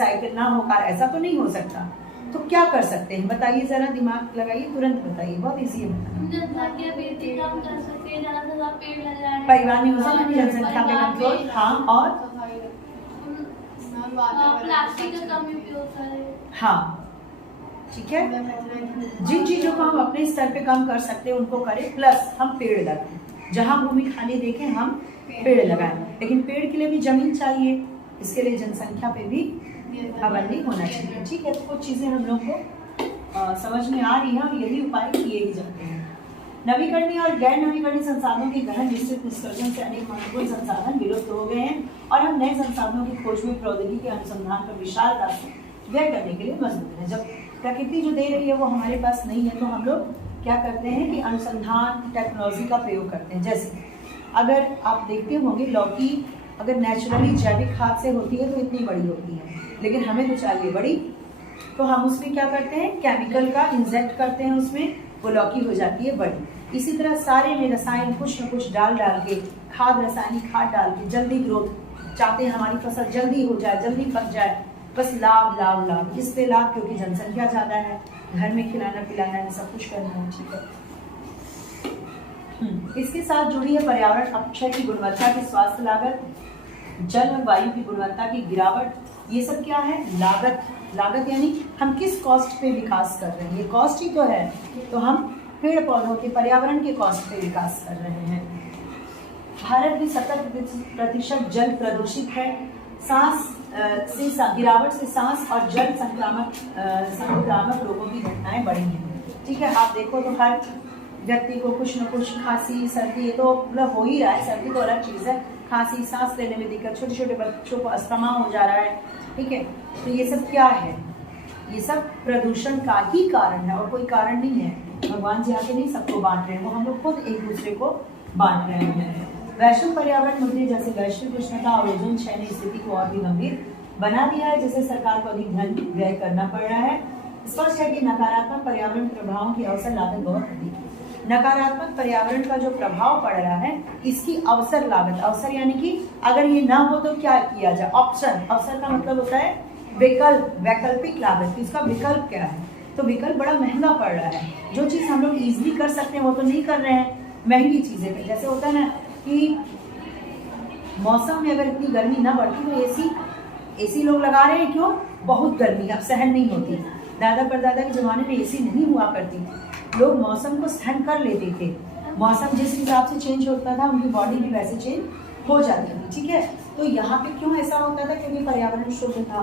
Motorcycle ना हो car, ऐसा तो नहीं हो सकता। तो क्या कर सकते हैं बताइए, जरा दिमाग लगाइए, तुरंत बताइए, बहुत इजी है बताना। परिवार नियोजन यानी जनसंख्या पे कंट्रोल, हाँ, और प्लास्टिक का कम उपयोग करें। हाँ ठीक है, जिन चीजों को हम अपने स्तर पे कम कर सकते हैं उनको करें, प्लस हम पेड़ लगाएं, जहां भूमि खाली देखें हम पेड़ लगाएं। लेकिन पेड़ के लिए भी जमीन चाहिए, इसके लिए जनसंख्या पे भी पाबंदी होना चाहिए। ठीक है, तो कुछ चीजें हम लोग को समझ में आ रही है और यही उपाय किए ही जाते हैं। नवीकरणीय और गैर नवीकरणीय संसाधनों के गहन निश्चित निष्कर्षण से अनेक महत्वपूर्ण संसाधन विलुप्त हो गए हैं और हम नए संसाधनों की खोज में प्रौद्योगिकी के अनुसंधान पर विशाल राशि व्यय करने के लिए मजबूर हैं। जब प्रकृति जो दे रही है वो हमारे पास नहीं है, तो हम लोग क्या करते हैं कि अनुसंधान टेक्नोलॉजी का प्रयोग करते हैं। जैसे अगर आप देखते होंगे लौकी अगर नेचुरली जैविक खाद से होती है तो इतनी बड़ी होती है, लेकिन हमें तो चाहिए बड़ी, तो हम उसमें क्या करते हैं, केमिकल का इंजेक्ट करते हैं, उसमें वो लौकी हो जाती है बड़ी। इसी तरह सारे में रसायन कुछ न कुछ डाल के, खाद, रासायनिक खाद डाल के जल्दी ग्रोथ चाहते हैं, हमारी फसल जल्दी हो जाए, जल्दी पक जाए, बस लाभ लाभ लाभ, किस पे लाभ, क्योंकि जनसंख्या ज्यादा है, घर में खिलाना पिलाना है, सब कुछ करना है। ठीक है, इसके साथ जुड़ी है पर्यावरण अपक्षय की गुणवत्ता की स्वास्थ्य लागत, जल और वायु की गुणवत्ता की गिरावट। ये सब क्या है, लागत। लागत यानी हम किस कॉस्ट पे विकास कर रहे हैं, ये कॉस्ट ही तो है, तो हम पेड़ पौधों के पर्यावरण के कॉस्ट पे विकास कर रहे हैं। भारत में 70% जल प्रदूषित है, सांस से गिरावट से सांस और जल संक्रामक रोगों की घटनाएं बढ़ी हैं। ठीक है, आप देखो तो हर व्यक्ति को कुछ न कुछ खांसी सर्दी, ये तो मतलब हो ही रहा है, सर्दी तो अलग चीज़ है, खांसी सांस लेने में दिक्कत, छोटे छोटे बच्चों को अस्थमा हो जा रहा है। ठीक है, तो ये सब क्या है, ये सब प्रदूषण का ही कारण है और कोई कारण नहीं है। भगवान जी आके नहीं सबको बांट रहे हैं, वो हम लोग खुद एक दूसरे को बांट रहे हैं। वैश्विक पर्यावरण मुद्दे जैसे वैश्विक उष्णता और ओजोन क्षय ने स्थिति को और भी गंभीर बना दिया है, जिससे सरकार को अधिक धन व्यय करना पड़ रहा है। स्पष्ट है कि नकारात्मक पर्यावरण प्रभावों की अवसर लागत बहुत अधिक है। नकारात्मक पर्यावरण का जो प्रभाव पड़ रहा है, इसकी अवसर लागत, अवसर यानी कि अगर ये ना हो तो क्या किया जाए, ऑप्शन, अवसर का मतलब होता है विकल्प, वैकल्पिक लागत, इसका विकल्प क्या है, तो विकल्प बड़ा महंगा पड़ रहा है। जो चीज हम लोग इजीली कर सकते हैं वो तो नहीं कर रहे हैं, महंगी चीजें पे। जैसे होता है ना कि मौसम में अगर इतनी गर्मी ना बढ़ती तो एसी लोग लगा रहे हैं, क्यों, बहुत गर्मी अब सहन नहीं होती। दादा परदादा के जमाने में एसी नहीं हुआ करती, लोग मौसम को सहन कर लेते थे, मौसम जिस हिसाब से चेंज होता था उनकी बॉडी भी वैसे चेंज हो जाती थी। ठीक है, तो यहाँ पे क्यों ऐसा होता था, क्योंकि पर्यावरण शुद्ध था,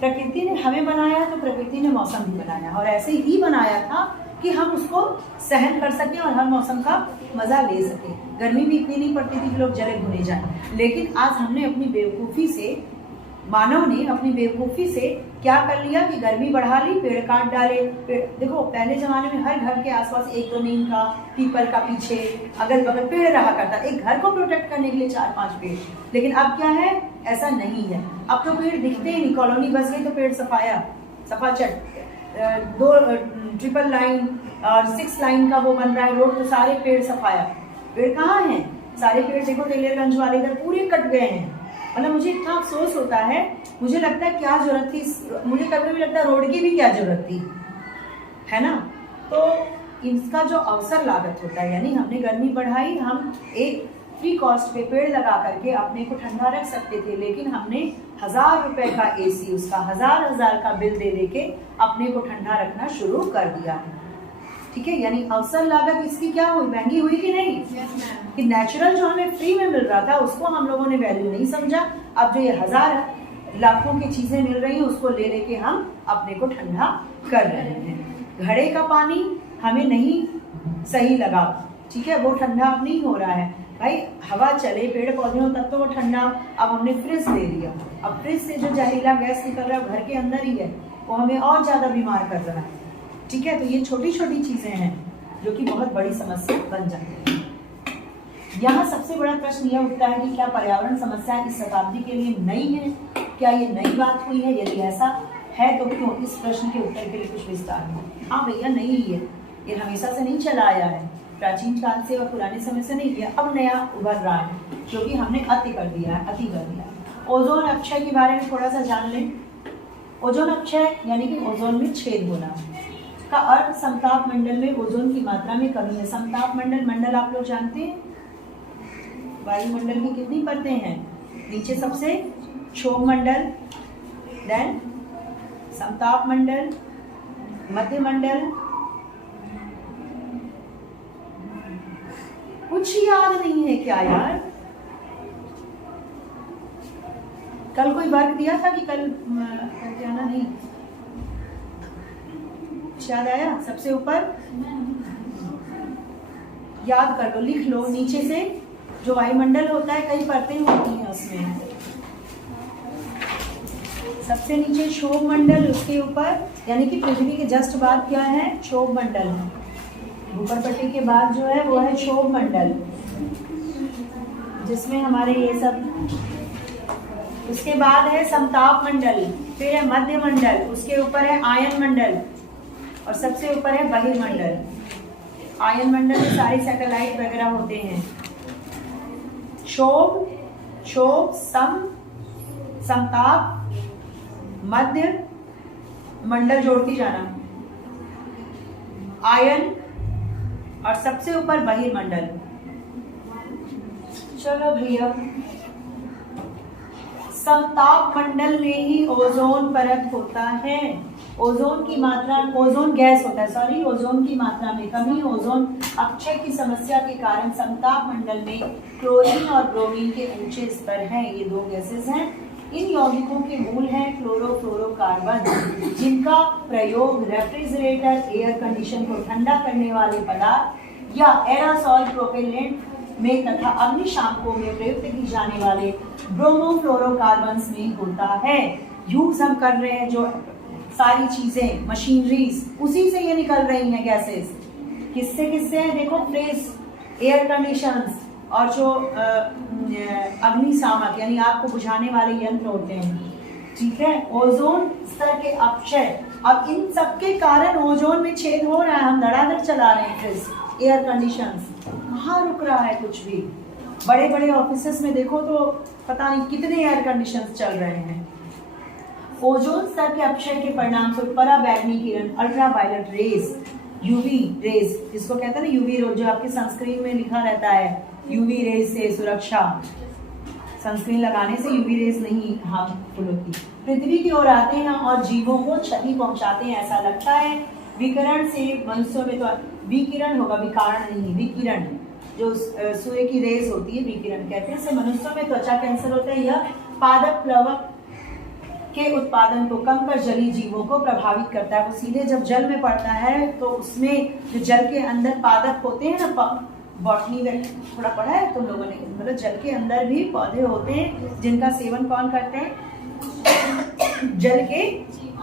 प्रकृति ने हमें बनाया तो प्रकृति ने मौसम भी बनाया और ऐसे ही बनाया था कि हम उसको सहन कर सकें और हर मौसम का मजा ले सकें। गर्मी भी इतनी नहीं पड़ती थी कि लोग जले भुने जाएं, लेकिन आज हमने अपनी बेवकूफ़ी से, मानव ने अपनी बेवकूफ़ी से क्या कर लिया कि गर्मी बढ़ा ली, पेड़ काट डाले। देखो पहले जमाने में हर घर के आसपास एक तो नीम का, पीपल का पीछे अगल बगल पेड़ रहा करता, एक घर को प्रोटेक्ट करने के लिए 4-5 पेड़। लेकिन अब क्या है, ऐसा नहीं है, अब तो पेड़ दिखते ही नहीं, कॉलोनी बस गई तो पेड़ सफा चट, 2 ट्रिपल लाइन और 6 लाइन का वो बन रहा है रोड, तो सारे पेड़ सफाया। पेड़ कहाँ हैं, सारे पेड़ देखो तेलियरगंज वाले इधर पूरे कट गए हैं। मतलब मुझे इतना अफसोस होता है, मुझे लगता है क्या जरूरत थी, मुझे कभी भी लगता है रोड की भी क्या जरूरत थी, है ना। तो इसका जो अवसर लागत होता है, यानी हमने गर्मी बढ़ाई, हम एक फ्री कॉस्ट पे पेड़ लगा करके अपने को ठंडा रख सकते थे, लेकिन हमने 1000 रुपए का एसी, उसका हजार का बिल दे के अपने को ठंडा रखना शुरू कर दिया है। ठीक है, यानी अवसर लागत इसकी क्या हुई, महंगी हुई कि नहीं, कि नेचुरल जो हमें फ्री में मिल रहा था उसको हम लोगों ने वैल्यू नहीं समझा। अब जो ये 1000 लाखों की चीजें मिल रही हैं उसको ले लेके हम अपने को ठंडा कर रहे हैं। घड़े का पानी हमें नहीं सही लगा, ठीक है, वो ठंडा अब नहीं हो रहा है भाई, हवा चले पेड़ पौधे हो तब तो वो ठंडा। अब हमने फ्रिज ले लिया, अब फ्रिज से जो जहरीला गैस निकल रहा है घर के अंदर ही है, वो हमें और ज्यादा बीमार कर रहा है। ठीक है, तो ये छोटी छोटी चीजें हैं जो कि बहुत बड़ी समस्या बन जाती है। यहाँ सबसे बड़ा प्रश्न यह उठता है कि क्या पर्यावरण समस्या इस शताब्दी के लिए नई है, क्या ये नई बात हुई है, यदि ऐसा है तो क्यों। इस प्रश्न के उत्तर के लिए कुछ विस्तार में, हाँ भैया नई ही है, ये हमेशा से नहीं चला आया है, प्राचीन काल से और पुराने समय से नहीं, है अब नया उभर रहा है क्योंकि हमने अति कर दिया है। ओजोन अपक्षय के बारे में थोड़ा सा जान लें। ओजोन अपक्षय यानी कि ओजोन में छेद होना का अर्थ समताप मंडल में ओजोन की मात्रा में कमी है। समताप मंडल आप लोग जानते हैं वायुमंडल की कितनी परतें हैं? नीचे सबसे क्षोभ मंडल, देन समताप मंडल, मध्य मंडल। कुछ याद नहीं है क्या यार? कल कोई वर्क दिया था कि कल जाना नहीं? याद आया? सबसे ऊपर याद कर लो, लिख लो। नीचे से जो वायुमंडल होता है कई परतें होती हैं उसमें। सबसे नीचे क्षोभ मंडल, उसके ऊपर यानी कि पृथ्वी के जस्ट बाद क्या है? क्षोभ मंडल। ऊपर पट्टी के बाद जो है वो है क्षोभ मंडल, जिसमें हमारे ये सब। उसके बाद है समताप मंडल, फिर है मध्य मंडल, उसके ऊपर है आयन मंडल और सबसे ऊपर है बहिर्मंडल। आयन मंडल में सारे सैटेलाइट वगैरह होते हैं। क्षोभ, समताप, मध्य मंडल जोड़ती जाना, आयन और सबसे ऊपर बहिर्मंडल। चलो भैया, समताप मंडल में ही ओजोन परत होता है। ओजोन की मात्रा, ओजोन गैस होता है, सॉरी, ओजोन की मात्रा में कमी, ओजोन अपक्षय की समस्या के कारण समताप मंडल में क्लोरीन और ब्रोमीन के ऊंचे स्तर हैं। ये दो गैसेस हैं। इन यौगिकों के मूल हैं क्लोरोफ्लोरोकार्बन, जिनका प्रयोग रेफ्रिजरेटर, एयर कंडीशन को ठंडा करने वाले पदार्थ या एरासॉल प्रोपेलेंट में तथा अग्निशामकों में प्रयुक्त की जाने वाले ब्रोमोफ्लोरोकार्बन्स में होता है। यूज हम कर रहे हैं जो सारी चीजें, मशीनरीज, उसी से ये निकल रही हैं गैसेस। किससे हैं? देखो, फ्रिज, एयर कंडीशंस और जो अग्निशामक यानी आग को बुझाने वाले यंत्र होते हैं। ठीक है। ओजोन स्तर के अपक्षय, अब इन सब के कारण ओजोन में छेद हो रहा है। हम धड़ाधड़ चला रहे हैं फ्रिज, एयर कंडीशंस, कहाँ रुक रहा है कुछ भी। बड़े बड़े ऑफिसेस में देखो तो पता नहीं कितने एयर कंडीशंस चल रहे हैं। ओजोन स्तर के अपक्षय के परिणाम स्वरूप पराबैंगनी किरण, अल्ट्रावायलेट रेज, यूवी रेज, जिसको कहते हैं ना यूवी रेज, जो आपके सनस्क्रीन में लिखा रहता है यूवी रेज से सुरक्षा, सनस्क्रीन लगाने से यूवी रेज नहीं हार्मफुल होती, पृथ्वी की ओर आते हैं और जीवों को क्षति पहुंचाते हैं, ऐसा लगता है। विकिरण से मनुष्यों में, तो विकिरण होगा, विकारण नहीं, विकिरण, जो सूर्य की रेज होती है विकिरण कहते हैं। इससे मनुष्यों में त्वचा कैंसर होता है। यह पादप प्लवक के उत्पादन को कम कर जलीय जीवों को प्रभावित करता है। वो सीधे जब जल में पड़ता है तो उसमें जो जल के अंदर पादप होते हैं ना, बॉटनी में थोड़ा पढ़ा है तुम लोगों ने, मतलब जल के अंदर भी पौधे होते हैं जिनका सेवन कौन करते हैं? जल के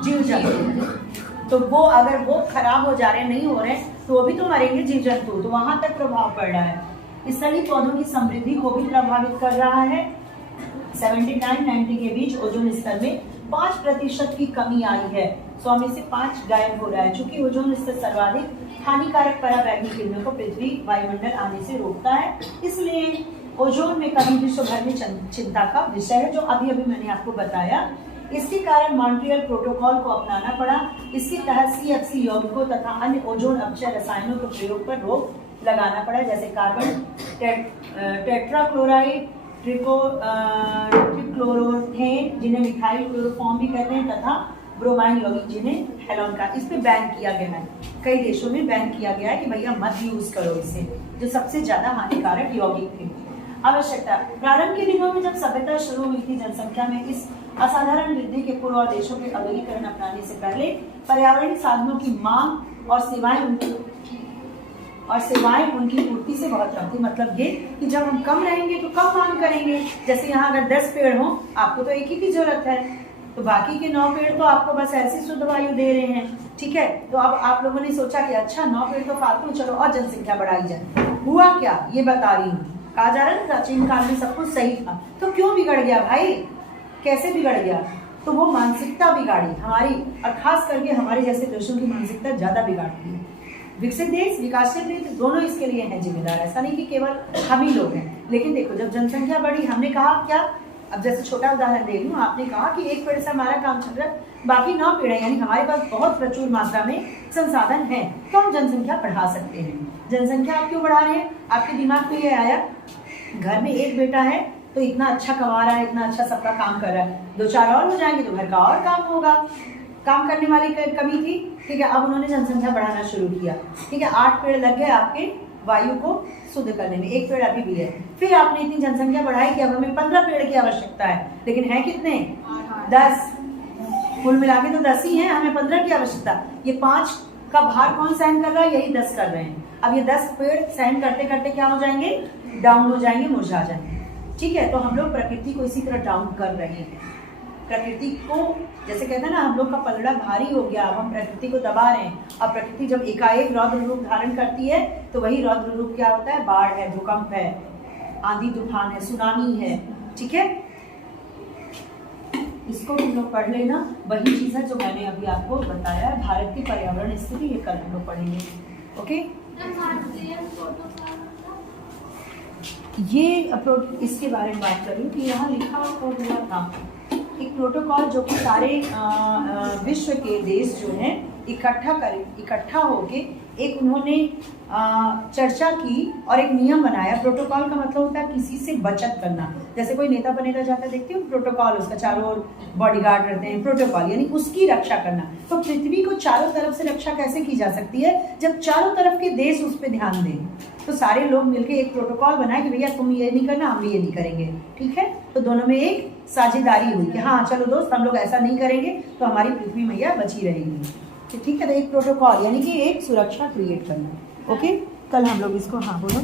जीव जंतु। तो वो अगर वो खराब हो जा रहे हैं, नहीं हो रहे तो वो भी तो मरेंगे जीव जंतु, तो वहां तक प्रभाव पड़ रहा है। स्थलीय पौधों की समृद्धि को भी प्रभावित कर रहा है। 79-90 के बीच ओजोन स्तर में 5% की कमी आई है। 100 में से 5 गायब हो रहा है। चूंकि ओजोन स्तर सर्वाधिक हानिकारक पराबैंगनी किरणों को पृथ्वी वायुमंडल आने से रोकता है, इसलिए ओजोन में कमी विश्व भर में चिंता का विषय है, जो अभी अभी मैंने आपको बताया। इसके कारण मॉन्ट्रियल प्रोटोकॉल को अपनाना पड़ा। इसके तहत CFC यौगिकों तथा अन्य ओजोन अपक्षय रसायनों के प्रयोग पर रोक लगाना पड़ा, जैसे कार्बन टेट्राक्लोराइड, ट्रिक्लोरोथेन, जिन्हें मिथाइल क्लोरोफॉर्म भी कहते हैं, तथा ब्रोमाइन यौगिक, जिन्हें हेलोन का, इस पे बैन किया गया है। कई देशों में बैन किया गया है कि भैया मत यूज करो इसे, जो सबसे ज्यादा हानिकारक यौगिक थे। आवश्यकता, प्रारंभ के दिनों में जब सभ्यता शुरू हुई थी, जनसंख्या में इस असाधारण वृद्धि के पूर्व और देशों के औद्योगिकरण अपनाने से पहले पर्यावरणीय साधनों की मांग और सेवाएं उनकी पूर्ति से बहुत कम थी। मतलब ये कि जब हम कम रहेंगे तो कम मांग करेंगे। जैसे यहाँ अगर 10 पेड़ हो, आपको तो एक ही की जरूरत है, तो बाकी के 9 पेड़ तो आपको बस ऐसी शुद्ध वायु दे रहे हैं। ठीक है, तो अब आप लोगों ने सोचा कि अच्छा 9 पेड़ तो फालतू, चलो और जनसंख्या बढ़ाई जाए। हुआ क्या, ये बता रही हूँ। कहा जा रहा है प्राचीन काल में सब कुछ सही था, तो क्यों बिगड़ गया भाई? कैसे बिगड़ गया? तो वो मानसिकता बिगाड़ी हमारी, और खास करके हमारे जैसे देशों की मानसिकता ज्यादा बिगाड़ती है। विकसित देश, विकासशील देश, दोनों इसके लिए हैं जिम्मेदार। ऐसा नहीं कि केवल हम ही लोग हैं। लेकिन देखो, जब जनसंख्या बढ़ी, हमने कहा क्या अब जैसे छोटा उदाहरण दे रही हूँ, आपने कहा कि एक पेड़ से हमारा काम चल रहा है, बाकी 9 पेड़ है, यानी हमारे पास बहुत प्रचुर मात्रा में संसाधन है, तो हम जनसंख्या बढ़ा सकते हैं। जनसंख्या आप क्यों बढ़ा रहे हैं? आपके दिमाग में ये आया, घर में एक बेटा है तो इतना अच्छा कमा रहा है, इतना अच्छा सबका काम कर रहा है, 2-4 और हो जाएंगे तो घर का और काम होगा। काम करने वाली कमी थी, ठीक है, अब उन्होंने जनसंख्या बढ़ाना शुरू किया, ठीक है, 8 पेड़ लग गए आपके वायु को शुद्ध करने में, 1 पेड़ अभी भी है। फिर आपने इतनी जनसंख्या बढ़ाई कि अब हमें 15 पेड़ की आवश्यकता है, लेकिन है कितने? 10। कुल मिला के तो 10 ही है, हमें 15 की आवश्यकता। ये 5 का भार कौन सहन कर रहा है? यही 10 कर रहे हैं। अब ये 10 पेड़ सहन करते करते क्या हो जाएंगे? डाउन हो जाएंगे, मुरझा जाएंगे। ठीक है, तो हम लोग प्रकृति को इसी तरह डाउन कर रहे हैं। प्रकृति को जैसे कहते हैं ना, हम लोग का पलड़ा भारी हो गया, अब हम प्रकृति को दबा रहे हैं। अब प्रकृति जब एकाएक रौद्र रूप धारण करती है तो वही रौद्र रूप क्या होता है? बाढ़ है, भूकंप है, आंधी तूफान है, सुनामी है। ठीक है, इसको हम लोग पढ़ लेना। वही चीज़ है जो मैंने अभी आपको बताया है, भारत की पर्यावरण स्थिति, ये कल हम लोग पढ़ेंगे। ओके, ये इसके बारे में बात करूँ कि यहाँ लिखा हुआ था एक प्रोटोकॉल जो कि सारे विश्व के देश जो हैं इकट्ठा होके एक उन्होंने चर्चा की और एक नियम बनाया। प्रोटोकॉल का मतलब होता है किसी से बचत करना। जैसे कोई नेता बनेगा जाता है, देखते हो प्रोटोकॉल, उसका चारों ओर बॉडीगार्ड रहते हैं। प्रोटोकॉल यानी उसकी रक्षा करना। तो पृथ्वी को चारों तरफ से रक्षा कैसे की जा सकती है? जब चारों तरफ के देश उस पर ध्यान दें। तो सारे लोग मिलकर एक प्रोटोकॉल बनाए कि भैया तुम ये नहीं करना, हम भी ये नहीं करेंगे। ठीक है, तो दोनों में एक साझेदारी हुई कि हाँ चलो दोस्त, हम लोग ऐसा नहीं करेंगे तो हमारी पृथ्वी मैया बची रहेगी। ठीक है, तो एक प्रोटोकॉल यानी कि एक सुरक्षा क्रिएट करना। ओके, कल हम लोग इसको, हाँ बोलो।